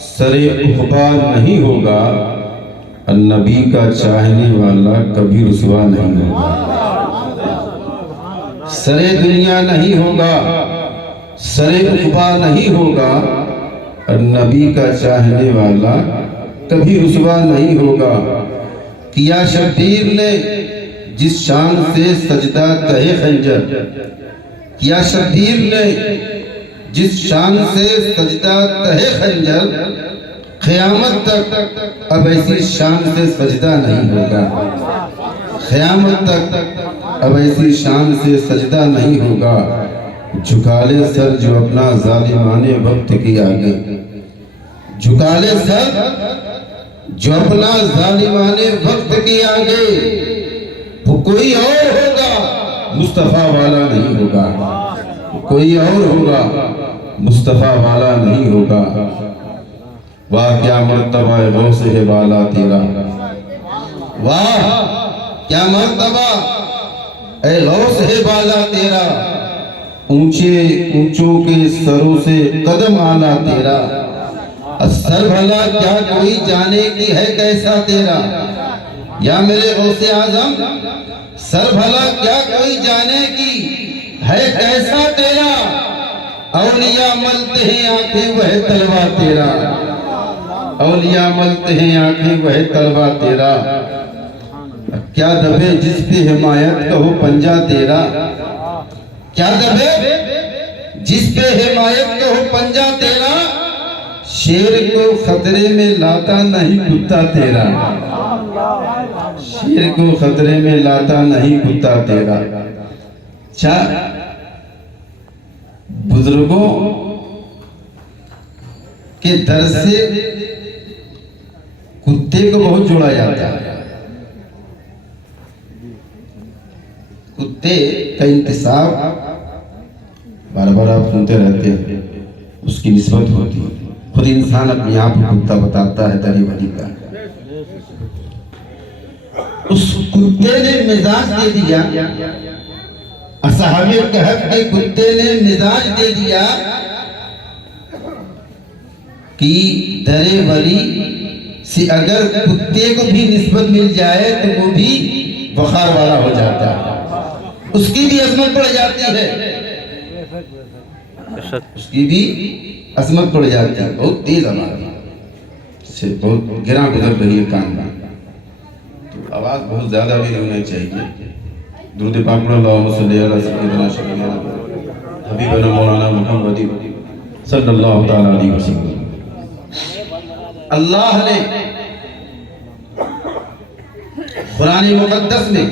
سرے اقبال نہیں ہوگا، النبی کا چاہنے والا کبھی رسوا نہیں ہوگا۔ سرے دنیا نہیں ہوگا، سرے اقبال نہیں ہوگا، النبی کا چاہنے والا کبھی رسوا نہیں ہوگا۔ کیا شبیر نے جس شان سے سجدہ تہے خنجر، کیا شبیر نے جس شان سے سجدہ تہے خنجر، قیامت تک اب ایسی شان سے سجدہ نہیں ہوگا۔ قیامت تک اب ایسی شان سے سجدہ نہیں ہوگا۔ جھکا لے سر جو اپنا ظالمانے وقت کی آگے، جھکا لے سر جو اپنا ظالمانے وقت کی آگے، وہ کوئی اور ہوگا مصطفیٰ والا نہیں ہوگا، کوئی اور ہوگا مصطفیٰ والا نہیں ہوگا۔ واہ کیا مرتبہ ہے غوث ہے بالا تیرا، واہ کیا مرتبہ اے غوث ہے بالا تیرا، اونچے اونچوں کے سروں سے قدم آنا تیرا، سر بھلا کیا کوئی جانے کی ہے کیسا تیرا، یا میرے غوث اعظم سر بھلا کیا کوئی جانے کی ہے کیسا تیرا، اولیاء ملتے ہیں آنکھیں وہ تلوا تیرا، اولیاء ملتے ہیں آنکھیں وہ تلوا تیرا، کیا دبے جس پہ حمایت کا ہو پنجہ تیرا، کیا دبے جس پہ حمایت کا ہو پنجہ تیرا، شیر کو خطرے میں لاتا نہیں کتا تیرا، شیر کو خطرے میں لاتا نہیں کتا تیرا۔ بزرگوں کے در سے کتے کو بہت جوڑا جاتا ہے، کتے کا انتصاب بار بار آپ سنتے رہتے ہیں، اس کی نسبت ہوتی ہے، خود انسان اپنے آپ کو کتا بتاتا ہے دری بھری کا۔ اس کتے نے مزاج دے دیا، اصحاب کہف کے کتے نے مزاج دے دیا کہ درے ولی سے اگر کتے کو بھی نسبت مل جائے تو وہ بھی وقار والا ہو جاتا ہے، اس کی بھی عظمت بڑھ جاتی ہے، اس کی بھی عظمت بڑھ جاتی ہے۔ بہت تیز آواز سے بہت گراں گزر رہی ہے کان میں، تو آواز بہت زیادہ بھی نہیں ہونی چاہیے۔ درود پاک پڑھو، اللہم صلی علی سیدنا شفیعنا حبیبنا مولانا محمد صلی اللہ تعالی علیہ وسلم۔ اللہ نے قرآن مقدس میں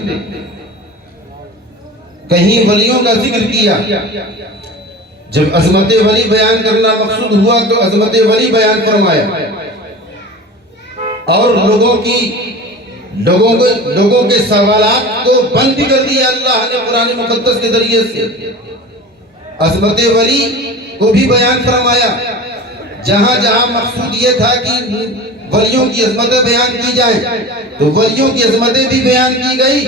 کہیں ولیوں کا ذکر کیا، جب عظمت ولی بیان کرنا مقصود ہوا تو عظمت ولی بیان فرمایا، اور لوگوں کے سوالات کو بند بھی کر دیا اللہ نے قرآن مقدس کے ذریعے سے۔ عظمت ولی کو بھی بیان فرمایا، جہاں جہاں مقصود یہ تھا کہ ولیوں کی عظمتیں بیان کی جائیں تو ولیوں کی عظمتیں بھی بیان کی گئی،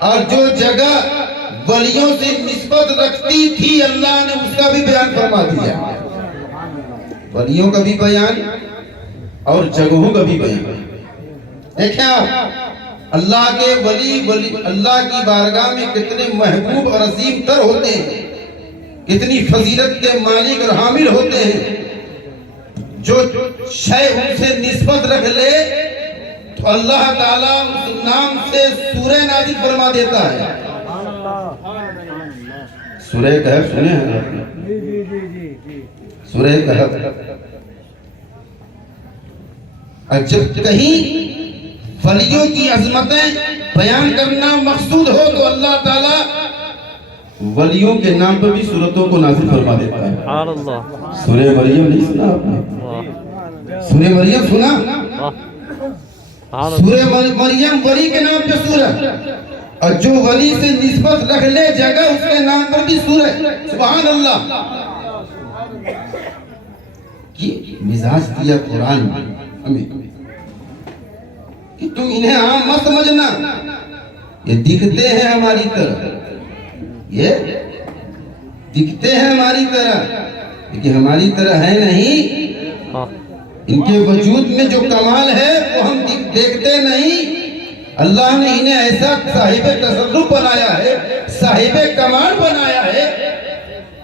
اور جو جگہ ولیوں سے نسبت رکھتی تھی اللہ نے اس کا بھی بیان فرما دیا، ولیوں کا بھی بیان اور جگہوں کا بھی بیان۔ دیکھیں آپ اللہ کے ولی اللہ کی بارگاہ میں کتنے محبوب اور عظیم تر ہوتے ہیں، کتنی فضیلت کے مالک اور حامل ہوتے ہیں، جو شے ان سے نسبت رکھ لے تو اللہ تعالیٰ اس نام سے سورہ نازل فرما دیتا ہے۔ سورہ کہف سنے ہیں آپ نے؟ سورہ کہف جب کہیں ولیوں کی عظمتیں بیان کرنا مقصود ہو تو اللہ تعالیٰ ولیوں کے نام پر بھی سورتوں کو نازل فرما دیتا ہے۔ سورہ مریم نہیں سنا آپ نے؟ سورہ مریم سنا؟ سورہ مریم ولی کے نام پہ سورہ، اور جو ولی سے نسبت رکھ لے جگہ اس کے نام پر بھی سورہ۔ سبحان اللہ، یہ مزاج دیا قرآن ہمیں کہ تم انہیں عام مت سمجھنا، یہ دکھتے ہیں ہماری طرح، یہ دکھتے ہیں ہماری طرح لیکن ہماری طرح ہے نہیں، ان کے وجود میں جو کمال ہے وہ ہم دیکھتے نہیں. اللہ نے انہیں ایسا صاحب تصرف بنایا ہے, صاحب کمال بنایا ہے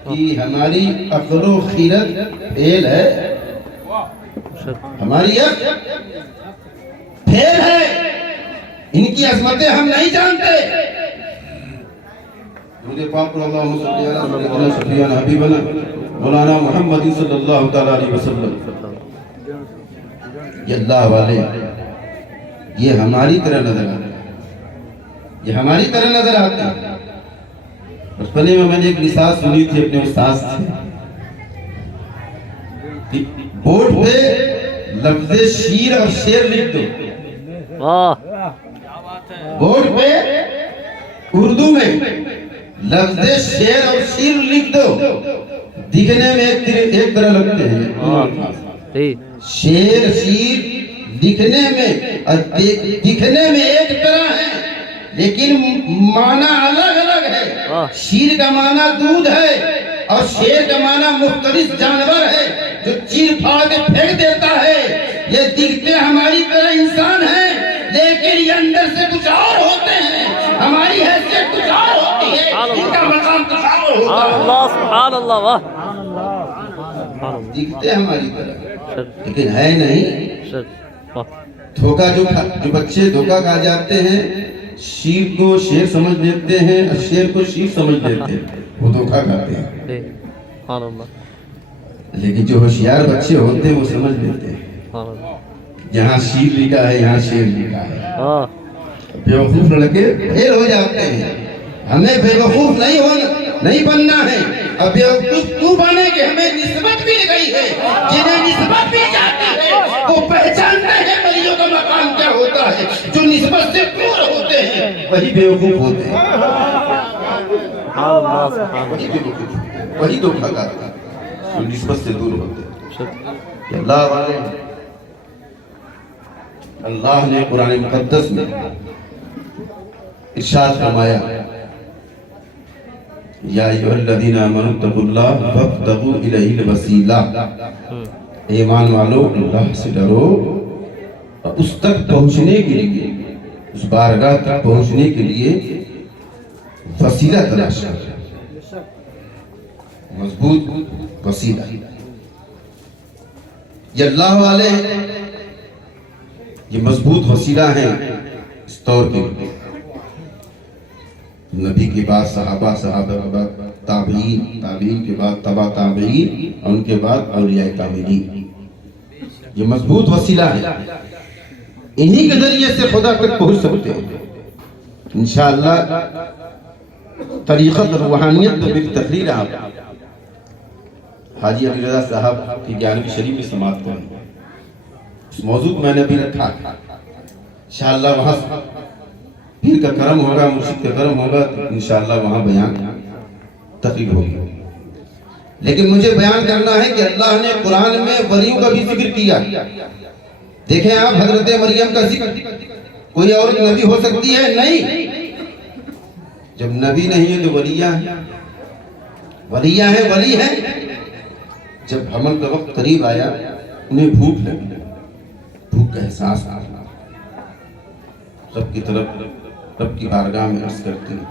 کہ ہماری عقل و خیرت فیل ہے, ہماری عقل فیل ہے, ان کی عظمتیں ہم نہیں جانتے. مجھے پاک اللہم صلی اللہ علیہ وسلم حبیبنا مولانا محمد صلی اللہ تعالی علیہ وسلم. یہ اللہ والے یہ ہماری طرح نظر آتے ہیں, یہ ہماری طرح نظر آتے ہیں. بچپنے میں نے ایک مثال سنی تھی اپنے استاد سے کہ بورڈ پہ لفظ شیر اور شیر لکھ دو. بورڈ پہ اردو میں لفظ شیر اور شیر لکھ دو, دکھنے میں ایک طرح لگتے ہیں. شیر شیر دکھنے میں ایک طرح ہے لیکن معنی الگ الگ ہے. شیر کا معنی دودھ ہے اور شیر کا معنی مختلف جانور ہے جو چیر پھاڑ کے پھینک دیتا ہے. یہ دکھتے ہماری طرح انسان ہیں لیکن یہ اندر سے کچھ اور ہوتے ہیں, ہماری حیثیت کچھ اور ہوتی ہے, ان کا مقام کچھ اور ہوتا ہے. اللہ سبحان اللہ, واہ. دکھتے ہماری طرح لیکن ہے نہیں. دھوکہ جو بچے دھوکہ کھا جاتے ہیں, شیر کو شیر سمجھ لیتے ہیں اور شیر کو شیر سمجھ لیتے ہیں, وہ دھوکہ کھاتے ہیں. لیکن جو ہوشیار بچے ہوتے ہیں وہ سمجھ لیتے ہیں یہاں شیر لکھا ہے یہاں شیر لکھا ہے. بیوقوف لڑکے پھیل ہو جاتے ہیں. ہمیں بیوقوف نہیں بننا ہے. اب بیوقوف کیوں بنے کہ ہمیں نسبت بھی گئی ہے, جنہیں نسبت بھی جاتی ہے وہ پہچانتے ہیں ولیوں کا مقام کیا ہوتا ہے. جو نسبت سے دور ہوتے ہیں وہی بیوقوف ہوتے ہیں, وہی دھوکہ کھاتے ہیں جو نسبت سے دور ہوتے ہیں. اللہ والے اللہ نے قرآن مقدس میں ارشاد فرمایا یا ایھا الذین آمنوا اتقوا اللہ وابتغوا الیہ الوسیلہ. ایمان والو اللہ سے ڈرو اور اس تک پہنچنے کے لیے, اس بارگاہ تک پہنچنے کے لیے وسیلہ تلاش کرو, مضبوط وسیلہ. یہ اللہ والے یہ مضبوط وسیلہ ہیں اس طور کے لیے. نبی کے بعد صحابہ, صحابہ کے بعد تابعین, تابعین کے بعد تبع تابعین اور ان کے بعد اولیاء کاملین. یہ مضبوط وسیلہ ہے, انہی کے ذریعے سے خدا تک پہنچ سکتے ہیں انشاءاللہ. طریقت روحانیت تو ایک تقریر آپ حاجی علی رضا صاحب کی گیانوی شریف کی سماعت کریں. اس موضوع کو میں نے ابھی رکھا, انشاءاللہ وہاں پیر کا کرم ہوگا, مرشد کا کرم ہوگا تو انشاءاللہ وہاں بیان تقریر ہوگی. لیکن مجھے بیان کرنا ہے کہ اللہ نے قرآن میں ولیوں کا بھی ذکر کیا. دیکھیں آپ حضرت مریم کا ذکر, کوئی عورت نبی ہو سکتی ہے؟ نہیں. جب نبی نہیں ہے تو ولیہ ہیں, ولیہ ہیں, ولی ہیں. جب حمل کا وقت قریب آیا انہیں بھوک لگی, بھوک کا احساس آیا, رب کی طرف رب کی بارگاہ میں عرض کرتے ہیں.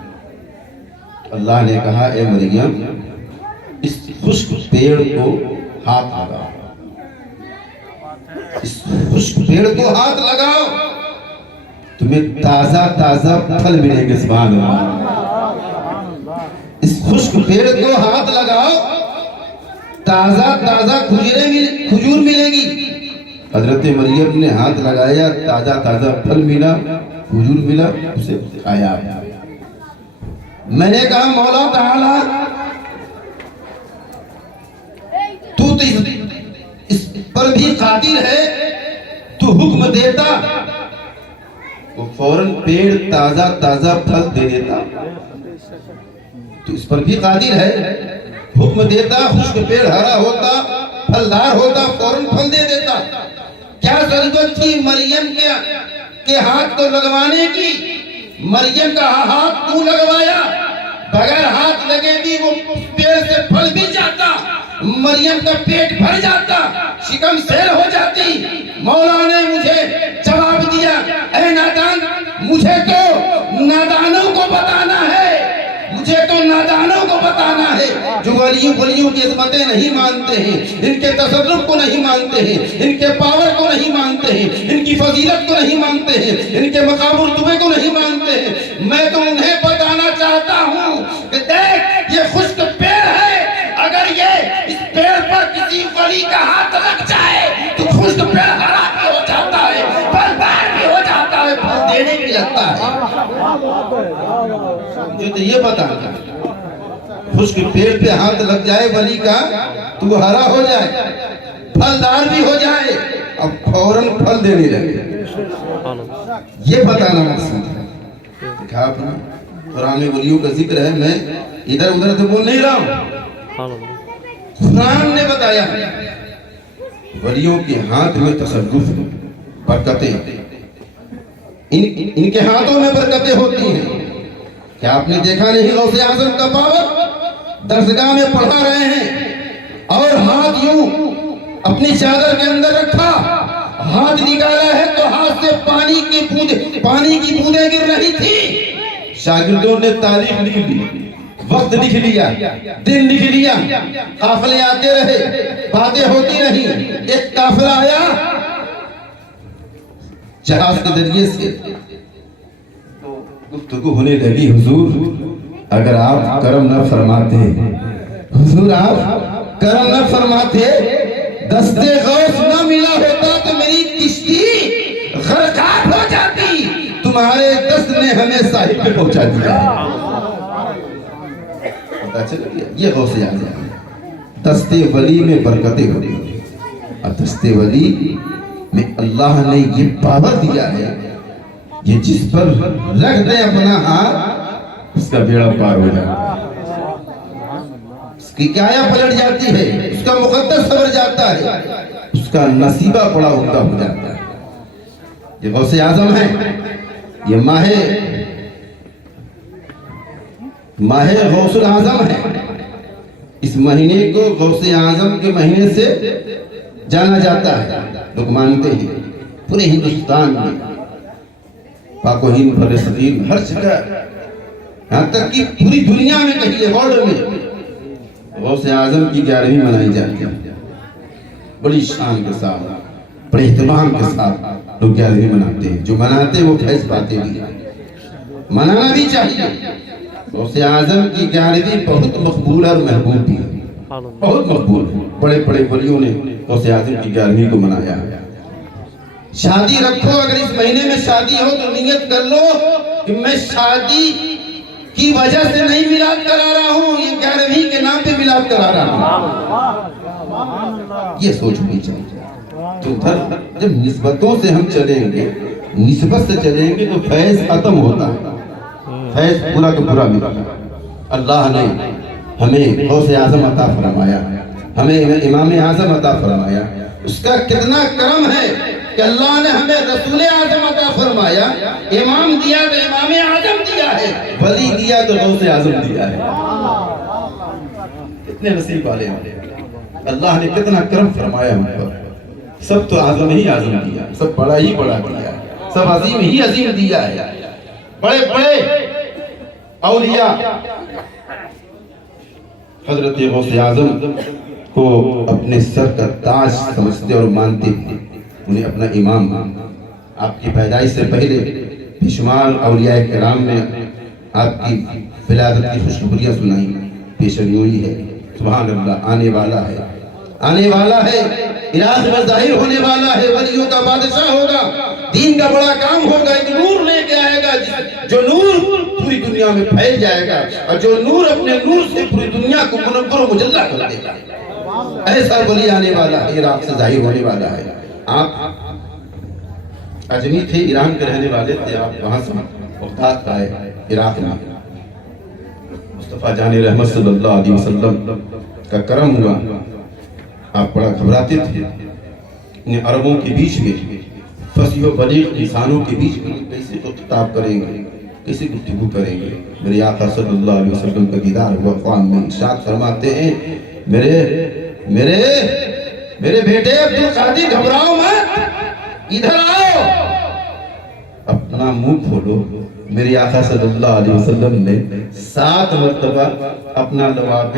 اللہ نے کہا اے مریم اس خشک پیڑ کو ہاتھ لگاؤ, اس خشک پیڑ کو ہاتھ لگاؤ, تمہیں تازہ تازہ پھل ملیں گے. سبحان اللہ. اس خشک پیڑ کو ہاتھ لگاؤ, تازہ تازہ کھجور ملے گی. حضرت مریم نے ہاتھ لگایا, تازہ تازہ پھل ملا, کھجور ملا, اسے کھایا. میں نے کہا مولا تعالی تو اس پر بھی قادر ہے, تو حکم دیتا وہ فوراً پیڑ تازہ تازہ پھل دے دیتا. تو اس پر بھی قادر ہے, حکم دیتا, خشک پیڑ ہرا ہوتا, پھلدار ہوتا, فوراً پھل دے دیتا. کیا ضرورت تھی مریم کے ہاتھ کو لگوانے کی؟ مریم کا ہاتھ کیوں لگوایا؟ بغیر ہاتھ لگے بھی وہ پیڑ سے پھل بھی جاتا, مریم کا پیٹ بھر جاتا, شکم سیر ہو جاتی, ولیوں کی عظمتیں نہیں مانتے ہیں، ان کے تصرف کو نہیں مانتے ہیں، ان کے پاور کو نہیں مانتے ہیں، ان کی فضیلت کو نہیں مانتے ہیں، ان کے مقام رتبے کو نہیں مانتے ہیں، میں تو انہیں بتانا چاہتا ہوں کہ دیکھ یہ خشک پیڑ ہے، اگر یہ اس پیڑ پر کسی ولی کا ہاتھ لگ جائے تو خشک پیڑ ہرا بھی ہو جاتا ہے، پھلدار بھی ہو جاتا ہے، پھل دینے بھی لگتا ہے۔ مجھے تو یہ بتانا خشک پیڑ پہ ہاتھ لگ جائے ولی کا تو وہ ہرا ہو جائے، پھلدار بھی ہو جائے، اب فوراً پھل دینے لگے، یہ بتانا مقصود ہے۔ دیکھا آپ نے قرآن میں ولیوں کا ذکر ہے، میں ادھر ادھر تو بول نہیں رہا ہوں، قرآن نے بتایا ولیوں کے ہاتھ میں تصرف برکتیں، ان کے ہاتھوں میں برکتیں ہوتی ہیں۔ کیا آپ نے دیکھا نہیں غوث اعظم کا پاور درسگاہ میں پڑھا رہے ہیں اور ہاتھ یوں اپنی چادر کے اندر رکھا، ہاتھ نکالا ہے تو ہاتھ سے پانی کی بوندیں گر رہی تھی، شاگردوں نے تاریخ لکھ لی، وقت لکھ لیا، دن لکھ لیا، قافلے آتے رہے، باتیں ہوتی رہی، ایک قافلہ آیا جہاز کے ذریعے سے، گفتگو ہونے لگی، حضور اگر آپ کرم نہ فرماتے، حضور آپ کرم نہ فرماتے، دستے غوث نہ ملا ہوتا تو میری کشتی غرقاب ہو جاتی، تمہارے دست نے ہمیں ساحل پہ پہنچا دیا۔ پتہ چل گیا یہ غوث اعظم، دستے ولی میں برکتیں ہوتی ہیں، اور دستے ولی میں اللہ نے یہ پاور دیا ہے، یہ جس پر رکھ دے اپنا ہاتھ اس کا بیڑا پار ہو جاتا ہے، اس کی کایا پلٹ جاتی ہے، اس کا مقدس سنور جاتا ہے، اس کا نصیبہ بڑا عمدہ ہو جاتا ہے۔ یہ غوث اعظم ہے، یہ ماہ غوث الاعظم ہے، اس مہینے کو غوث اعظم کے مہینے سے جانا جاتا ہے، لوگ مانتے ہیں پورے ہندوستان میں، پاک و ہند بر صغیر میں ہر جگہ، یہاں تک کہ پوری دنیا میں کہیے ورلڈ میں غوث اعظم کی 11ویں منائی جاتی ہے، بڑی شان کے ساتھ، بڑے اہتمام کے ساتھ لوگ 11ویں مناتے ہیں، جو مناتے ہیں وہ فیض پاتے بھی ہیں، منانا بھی چاہیے۔ غوث اعظم کی 11ویں بہت مقبول اور محبوب بھی ہے، بہت مقبول، بڑے بڑے ولیوں نے غوث اعظم کی 11ویں کو منایا ہے۔ شادی رکھو، اگر اس مہینے میں شادی ہو تو نیت کر لو کہ میں شادی کی وجہ سے نہیں میلاد کرا رہا ہوں، یہ 11ویں کے نام پہ میلاد کرا رہا ہوں، یہ سوچ ہونی چاہیے۔ تو جب نسبتوں سے ہم چلیں گے، نسبت سے چلیں گے تو فیض ختم ہوتا ہے، فیض پورا کا پورا ملتا ہے۔ اللہ نے ہمیں غوث اعظم عطا فرمایا، ہمیں امام اعظم عطا فرمایا، اس کا کتنا کرم ہے کہ اللہ نے ہمیں رسول اعظم عطا فرمایا، امام دیا تو امام اعظم دیا ہے، ولی دیا تو غوث اعظم دیا ہے۔ کتنے نصیب والے ہیں، اللہ نے کتنا کرم فرمایا ہم پر، سب تو اعظم ہی اعظم دیا، سب بڑا ہی بڑا دیا، سب عظیم ہی عظیم دیا ہے۔ بڑے بڑے اولیاء حضرت غوث اعظم کو اپنے سر کا تاج سمجھتے اور مانتے ہیں، انہیں اپنا امام۔ آپ کی پیدائش سے پہلے بے شمار اولیاء کرام نے آپ کی ولادت کی خوشخبریاں سنائی، پیشن گوئی ہے، سبحان اللہ، آنے والا ہے، آنے والا ہے، عراق میں ظاہر ہونے والا ہے، ولیوں کا بادشاہ ہوگا، دین کا بڑا کام ہوگا، ایک نور لے کے آئے گا، جو نور پوری دنیا میں پھیل جائے گا، اور جو نور اپنے نور سے پوری دنیا کو منور و مجلہ کر دے گا۔ ایسا ولی آنے والا ہے، عراق سے ظاہر ہونے والا ہے۔ آپ اجمی تھے، ایران کے رہنے والے تھے، آپ وہاں سے بغداد کا ہے، عراق میں مصطفیٰ جان رحمت صلی اللہ علیہ وسلم کا کرم ہوا، آپ بڑا گھبراتے تھے، انہیں عربوں کے بیچ میں، فصیح و بلیغ انسانوں کے بیچ میں کیسے خطاب کریں گے، کیسے گفتگو کریں گے۔ میرے آقا صلی اللہ علیہ وسلم کا دیدار ہوا، قرآن میں ارشاد فرماتے ہیں، میرے بیٹے عبدالقادر گھبراؤ مت، ادھر آؤ، اپنا منہ کھولو۔ میرے آقا صلی اللہ علیہ وسلم نے 7 مرتبہ اپنا لباب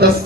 10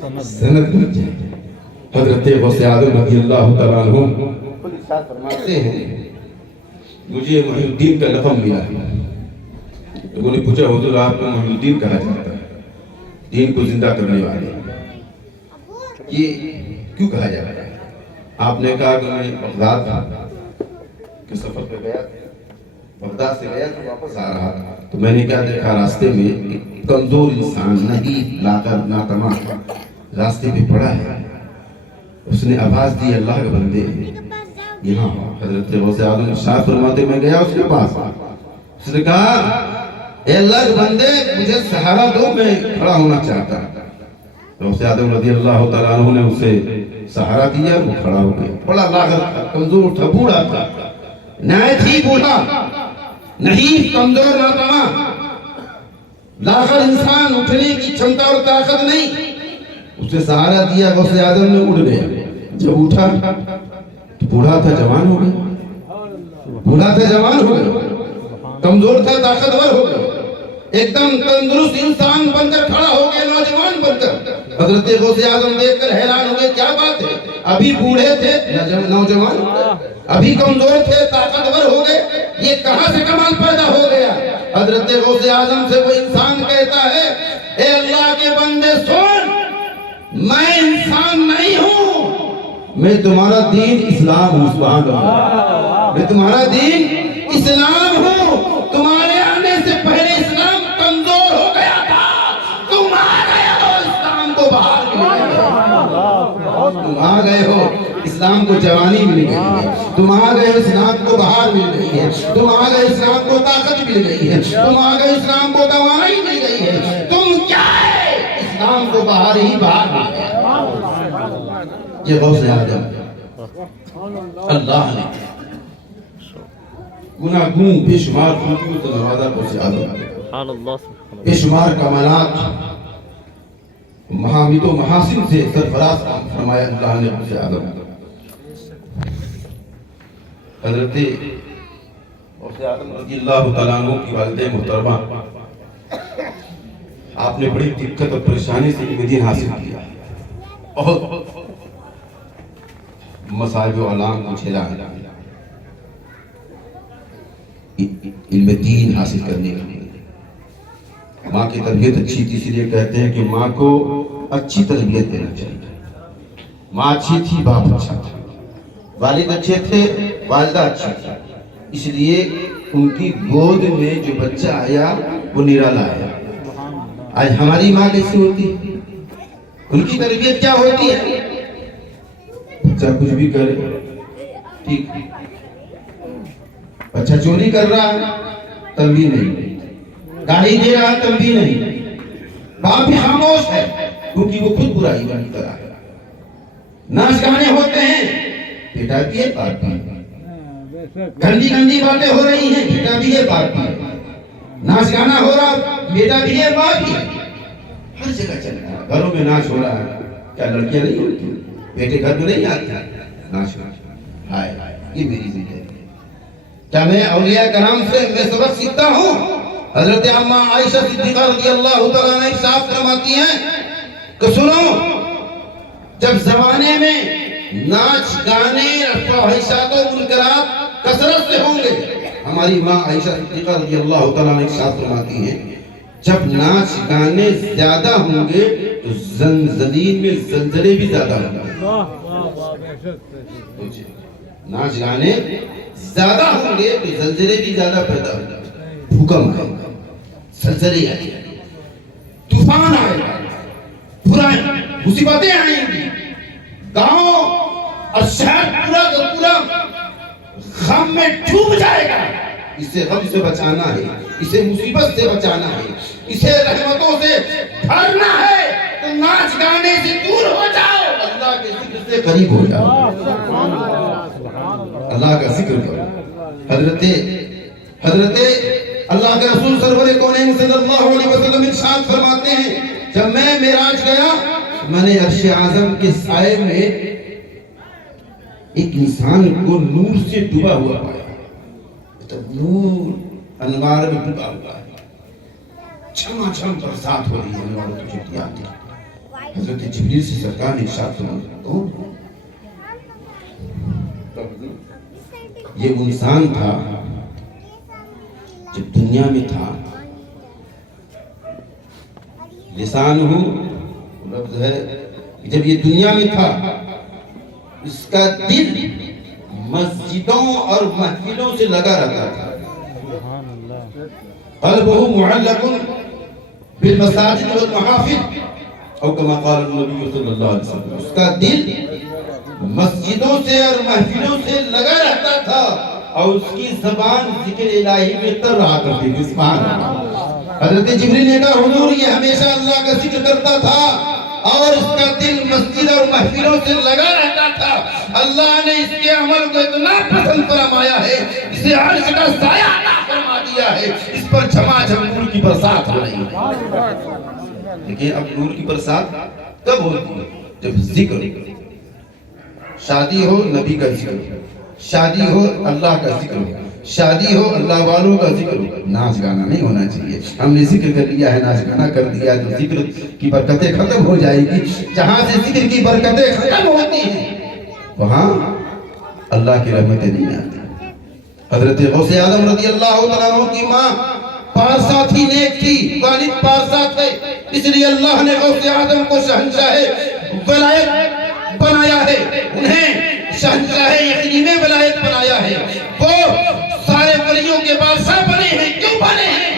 سند بن جائے. حضرت غوث اعظم رضی اللہ تعالیٰ عنہ خود ارشاد فرماتے ہیں مجھے محی الدین کا لقب ملا ہے. لوگوں نے پوچھا حضور آپ کو محی الدین کہا جاتا ہے, دین کو زندہ کرنے والے, یہ کیوں کہا جاتا ہے؟ آپ نے کہا کہ میں بغداد کے سفر پہ گیا, بغداد سے گیا تو واپس آ رہا تھا, تو میں نے کیا دیکھا راستے میں ایک کمزور انسان نہیں لاغر ناتما راستے پہ پڑا ہے. اس نے آواز دی اللہ کے بندے یہاں. حضرت غوث اعظم ارشاد فرماتے میں گیا اس کے پاس, اس نے کہا اے اللہ کے بندے مجھے سہارا دو, میں کھڑا ہونا چاہتا. غوث اعظم رضی اللہ تعالیٰ عنہ نے اسے سہارا دیا, وہ کھڑا ہو گیا. بڑا لاغر تھا, کمزور تھا, بوڑھا تھا, نہایت ہی بوڑھا, نہیں کمزور ناتما, لاغر انسان, اٹھنے کی چھمتا اور طاقت نہیں. اسے سہارا دیا, غوث اعظم نے اڑ گیا. جب اٹھا تو بوڑھا تھا جوان ہو گیا, بوڑھا تھا جوان ہو گیا, کمزور تھا طاقتور ہو گیا, ایک دم تندرست انسان بن کر کھڑا ہو گیا, نوجوان بن کر. حضرت غوث اعظم دیکھ کر حیران ہو گئے, کیا بات ہے, ابھی بوڑھے تھے نوجوان, ابھی کمزور تھے طاقتور ہو گئے, یہ کہاں سے کمال پیدا ہو گیا؟ حضرت غوث اعظم سے وہ انسان کہتا ہے اے اللہ کے بندے سن, میں انسان نہیں ہوں, میں تمہارا دین اسلام ہوں. سبحان اللہ, میں تمہارا دین اسلام ہوں. تمہارے آنے سے پہلے اسلام کمزور ہو گیا تھا, تم آ گئے ہو اسلام کو بہار مل گئی, تم آ گئے ہو اسلام کو جوانی مل گئی ہے, تم آ گئے اسلام کو بہار مل گئی ہے, تم آ گئے اسلام کو طاقت مل گئی ہے, تم آ گئے اسلام کو توانائی مل گئی ہے. تم کیا ہے, اسلام کو بہار ہی بہار مل گئی. یہ غوث اعظم اللہ نے گناہوں بے شمار خوبیوں سے نوازا. غوث اعظم بے شمار کمالات محامد و محاسن سے سرفراز فرمایا اللہ نے غوث اعظم. حضرت غوث اعظم رضی اللہ تعالیٰ عنہ کی والدہ محترمہ, آپ نے بڑی دقت اور پریشانی سے علم دین حاصل کیا, بہت مصائب و علام کو جھیلا علم دین حاصل کرنے کے لیے. ماں کی تربیت اچھی تھی, اس لیے کہتے ہیں کہ ماں کو اچھی تربیت دینا چاہیے. ماں اچھی تھی, باپ اچھا تھا, والد اچھے تھے, والدہ اچھی تھی, اس لیے ان کی گود میں جو بچہ آیا وہ نرالا آیا. آج ہماری ماں کیسی ہوتی ہے, ان کی تربیت کیا ہوتی ہے؟ بچہ کچھ بھی کرے ٹھیک, بچہ چوری کر رہا تنبیہ نہیں, گالی دے رہا تنبیہ نہیں, باپ بھی خاموش ہے کیونکہ وہ خود برائی بن کر آیا. ناچ گانے ہوتے ہیں, بیٹا بھی ہے باپ بھی ہے, گندی گندی باتیں ہو رہی ہیں, بیٹا بھی ہے باپ بھی ہے, ناچ گانا ہو رہا بیٹا بھی ہے باپ بھی ہے, ہر جگہ چل رہا ہے. گھروں میں ناچ ہو رہا ہے, کیا لڑکیاں نہیں ہوتی, بیٹے گھر میں نہیں آتے ناچ ہائے یہ میری زندگی ہے. کیا میں اولیاء کرام سے میں سبق سیکھتا ہوں؟ حضرت اماں عائشہ صدیقہ رضی اللہ تعالیٰ عنہ ارشاد فرماتی ہیں کہ سنو, جب زمانے میں ناچ گانے فحشات و منکرات کثرت سے ہوں گے, ہماری ماں عائشہ صدیقہ رضی اللہ تعالیٰ عنہ ارشاد فرماتی ہیں جب ناچ گانے زیادہ ہوں گے تو زمین میں زلزلے بھی زیادہ ہوں گے. ناچ گانے زیادہ ہوں گے تو زلزلے بھی زیادہ پیدا ہوں گے, بھوکمپ آئے گا, زلزلے آئے گا, طوفان آئے گا, برائیں مصیبتیں آئیں گی, گاؤں اور شہر پورا کا پورا غم میں ڈوب جائے گا. اسے غم سے بچانا ہے, اسے مصیبت سے بچانا ہے, اسے رحمتوں سے بھرنا ہے, تو ناچ گانے سے دور ہو جاؤ, اللہ کے ذکر سے قریب ہو جاؤ, اللہ کا ذکر کرو. حضرت اللہ کے رسول سرور کونین صلی اللہ علیہ وسلم ارشاد فرماتے ہیں جب میں معراج گیا میں نے عرش اعظم کے سائے میں ایک انسان کو نور سے ڈوبا ہوا پایا. نور انوار میں ڈوبا ہوا ہے, چھما چھم برسات ہو رہی ہے, انواروں کی چھٹیاں آتی ہیں, حضرت جبریل سے سرکار نے ارشاد فرمایا کون؟ یہ وہ انسان تھا جب دنیا میں تھا، لسان ہو لفظ ہے، جب یہ دنیا میں تھا اس کا دل مسجدوں اور محفلوں سے لگا رہتا تھا، قلبه معلق بالمساجد والمحافل او کما قال النبی صلی اللہ علیہ وسلم، اس کا دل مسجدوں سے اور محفلوں سے لگا رہتا تھا اور اس کی زبان ذکر الہی میں تر رہا کرتی تھی۔ سبحان اللہ۔ حضرت جبریل نے کہا حضور یہ ہمیشہ اللہ کا ذکر کرتا تھا اور اس کا دل مسجد اور محفلوں سے لگا رہتا تھا، اللہ نے اس کے عمل کو اتنا پسند فرمایا ہے، اسے عرش کا سایہ عطا فرما دیا ہے، اس پر جھما جھم نور کی برسات ہو رہی ہے۔ لیکن اب نور کی برسات کب ہوتی ہے؟ جب ذکر، شادی ہو نبی کا ذکر ہو، شادی ہو اللہ کا ذکر ہو، شادی ہو اللہ والوں کا ذکر ہو، ناچ گانا نہیں ہونا چاہیے۔ ہم نے ذکر کر لیا ہے، ناچ گانا کر دیا تو ذکر کی برکتیں ختم ہو جائے گی۔ جہاں سے ذکر کی برکتیں ختم ہوتی ہیں وہاں اللہ کی رحمتیں نہیں آتی۔ حضرت غوث اعظم رضی اللہ تعالیٰ عنہ کی ماں پارسا تھی، نیک تھی، والد پارسا تھے، اس لیے اللہ نے غوث اعظم کو شہنشاہ ولایت بنایا ہے، انہیں شہنشاہ یقین ولایت بنایا ہے۔ وہ سارے ولیوں کے بادشاہ بنے ہیں، کیوں بنے ہیں؟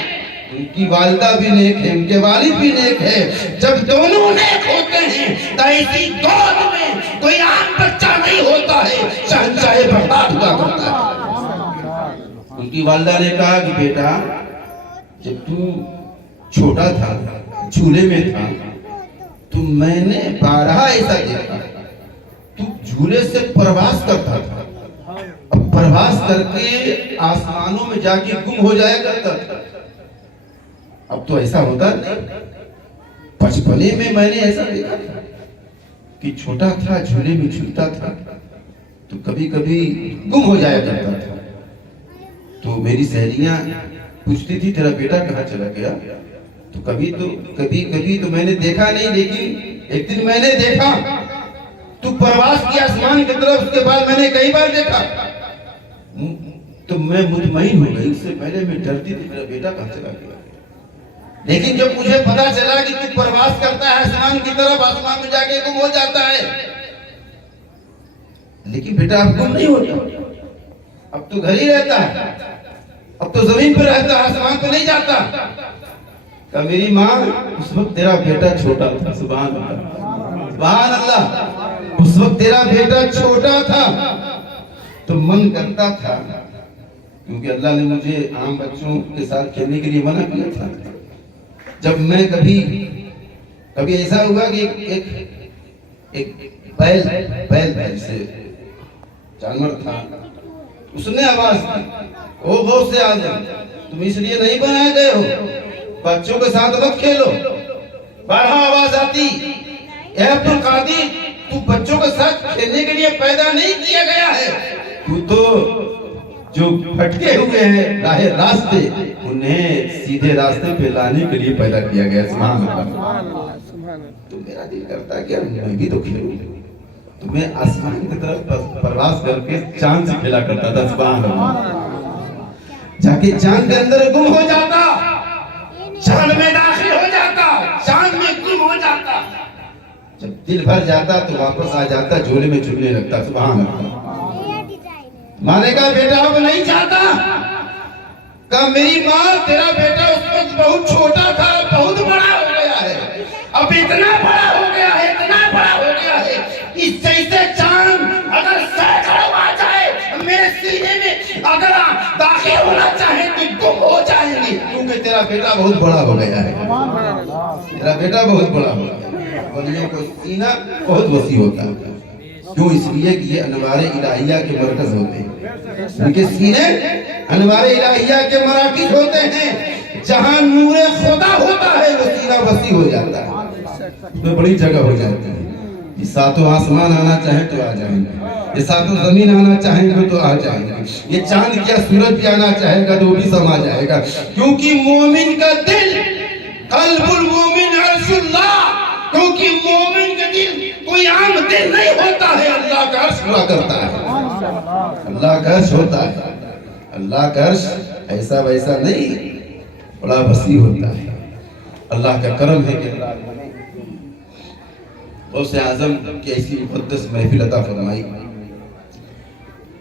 ان کی والدہ بھی نیک ہے، ان کے والد بھی نیک ہے۔ جب دونوں نیک ہوتے ہیں تو ایسی دور میں کوئی عام بچہ نہیں ہوتا ہے، شہنشاہ بغداد ہوا کرتا ہے۔ ان کی والدہ نے کہا کہ بیٹا جب تو چھوٹا تھا، جھولے میں تھا، تو میں نے بارہا ایسا دیکھا، تو جھولے سے پرواز کرتا تھا، اب پرواز کر کے آسمانوں میں جا کے گم ہو جایا کرتا تھا، اب تو ایسا ہوتا نہیں۔ بچپنے میں میں نے ایسا دیکھا تھا کہ چھوٹا تھا، جھولے میں جھولتا تھا تو کبھی کبھی گم ہو جایا کرتا تھا، تو میری سہیلیاں پوچھتی تھی تیرا بیٹا کہاں چلا گیا، تو کبھی تو میں نے دیکھا نہیں، لیکن ایک دن میں نے دیکھا تو پرواز کی آسمان کی طرف، اس کے بعد میں نے کئی بار دیکھا تو میں مطمئن ہو گئی، اس سے پہلے میں ڈرتی تھی میرا بیٹا کہاں چلا گیا، لیکن جب مجھے پتا چلا کہ تو پرواز کرتا ہے آسمان کی طرف، آسمان میں جا کے گم ہو جاتا ہے، لیکن بیٹا اب گم نہیں ہوتا، اب تو گھر ہی رہتا ہے، اب تو زمین پر رہتا ہے، آسمان پہ نہیں جاتا۔ کہ میری ماں اس وقت تیرا بیٹا چھوٹا تھا، سبحان اللہ سبحان اللہ، اس وقت تیرا بیٹا چھوٹا تھا تو من کرتا تھا، کیونکہ اللہ نے مجھے عام بچوں کے ساتھ کھیلنے کے لیے منع کیا تھا، جب میں کبھی ایسا ہوا کہ ایک بیل سے جانور تھا، اس نے آواز دی او غوث اعظم تم اس لیے نہیں بنائے گئے ہو بچوں کے ساتھ مت کھیلو، بارہا آواز آتی اے عبد القادر تو بچوں کے ساتھ کھیلنے کے لیے پیدا نہیں کیا گیا ہے، تو جو پھٹکے ہوئے ہیں راہ راستے انہیں سیدھے راستے پہ لانے کے لیے پیدا کیا گیا۔ سبحان اللہ۔ تو میرا دل کرتا ہے کہ میں بھی تو کھیلوں، تو میں آسمان کی طرف پرواز کر کے چاند سے کھیلا کرتا تھا، سبحان اللہ، جا کے چاند کے اندر گم ہو جاتا، چاند میں داخل ہو جاتا، چاند میں گم ہو جاتا، جب دل بھر جاتا تو واپس آ جاتا، جھولے میں جھولنے لگتا، سبحان اللہ۔ ماں نے کہا بیٹا اب نہیں چاہتا، کہا میری ماں تیرا بیٹا اس وقت بہت چھوٹا تھا، بہت بڑا ہو گیا ہے، اب اتنا بڑا ہو گیا ہے، اتنا بڑا ہو گیا ہے، اس جیسے چاند اگر سینکڑوں آ جائے میرے سینے میں اگر داخل ہونا چاہے تو گم ہو جائیں گے، کیونکہ تیرا بیٹا بہت بڑا ہو گیا ہے، تیرا بیٹا بہت بڑا ہو گیا ہے۔ ولیوں کو سینہ بہت وسیع ہوتا ہے، کیوں؟ اس لیے کہ یہ انوار الہیہ کے مرکز ہوتے ہیں، ان کے سینے انوار الہیہ کے مراکز ہوتے ہیں، جہاں نور خدا ہوتا ہے وہ سینہ وسیع ہو جاتا ہے، اس میں بڑی جگہ ہو جاتی ہے، یہ ساتوں آسمان آنا چاہیں تو آ جائیں گے، یہ ساتوں زمین آنا چاہیں گے تو آ جائیں گے، یہ چاند کیا سورج بھی آنا چاہے گا تو وہ بھی سما جائے گا، کیونکہ مومن کا دل قلب المومن عرش اللہ، کیونکہ مومن کا دل کوئی عام دل نہیں ہوتا ہے، اللہ کا عرش ہوا کرتا ہے، اللہ کا عرش ہوتا ہے، اللہ کا عرش ایسا ویسا نہیں، بڑا وسیع ہوتا ہے۔ اللہ کا کرم ہے کہ اللہ نے غوث اعظم کی ایسی مقدس محفل عطا فرمائی،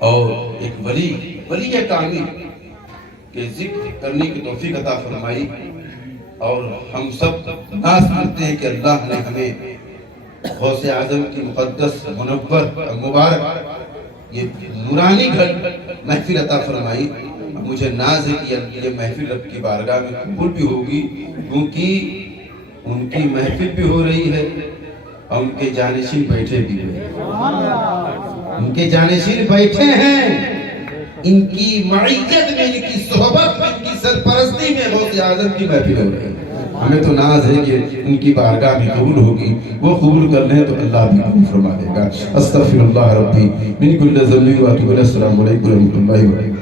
اور ایک ولی کامل کے ذکر کرنے کی توفیق عطا فرمائی، اور ہم سب ناز کرتے ہیں کہ اللہ نے ہمیں غوث اعظم کی مقدس منور مبارک یہ نورانی گھر محفل عطا فرمائی۔ مجھے ناز ہے کہ یہ محفل رب کی بارگاہ میں قبول بھی ہوگی، کیونکہ ان کی محفل بھی ہو رہی ہے اور ان کے جانشین بیٹھے بھی ہوئے، ان کے جانشین بیٹھے ہیں، ان کی معیت میں، ان کی صحبت میں، ان کی سرپرستی میں غوث اعظم کی محفل ہو رہی ہے۔ ہمیں تو ناز ہے کہ ان کی بارگاہ میں قبول ہوگی، وہ قبول کر لیں تو اللہ بھی قبول فرما دے گا۔ استغفر اللہ ربی من کل ذنب و اتوب الیہ۔ السلام علیکم و رحمۃ اللہ وبرکاتہ۔